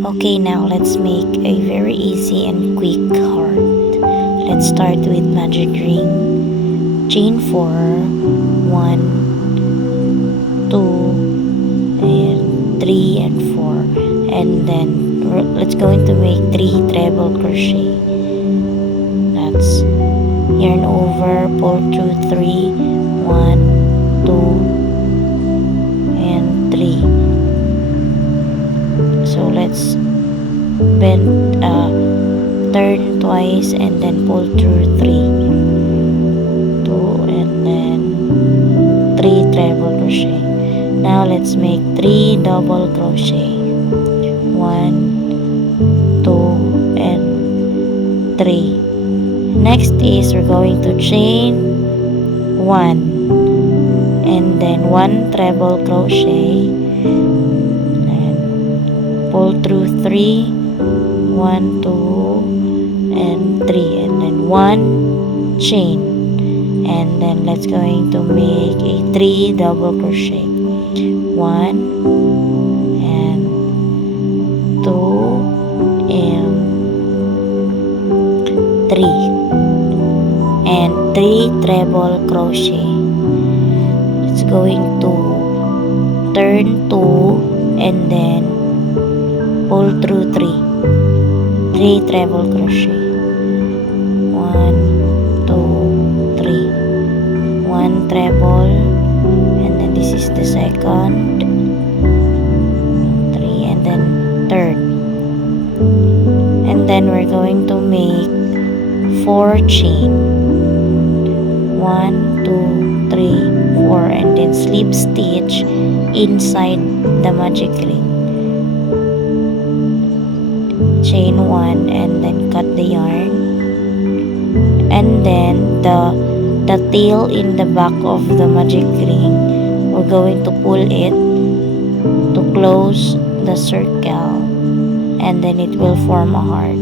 Okay, now let's make a very easy and quick heart. Let's start with magic ring. Chain 4, 1, 2, and 3 and 4. And then let's going to make 3 treble crochet. That's yarn over, pull through 3, 1, 2, and 3. So let's bend, turn twice and then pull through 3, 2, and then 3 treble crochet. Now let's make 3 double crochet. 1, 2, and 3. Next is we're going to chain 1 and then 1 treble crochet and pull through 3, 1, 2, and 3, and then 1 chain, and then let's going to make a 3 double crochet. 1 and 2 and 3 and 3 treble crochet. It's going to turn 2 and then pull through 3 treble crochet. 1, 2, 3, 1 treble, and then this is the second, 3, and then third, and then we're going to make 4 chain. 1, 2, 3, 4, and then slip stitch inside the magic ring. Chain 1 and then cut the yarn, and then the tail in the back of the magic ring, we're going to pull it to close the circle, and then it will form a heart.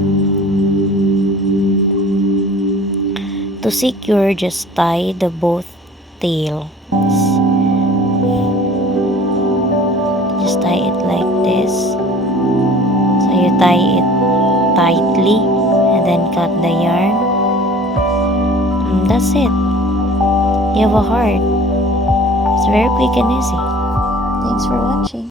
To secure, just tie the both tails. Just tie it like this. So you tie it tightly and then cut the yarn. And that's it. You have a heart. It's very quick and easy. Thanks for watching.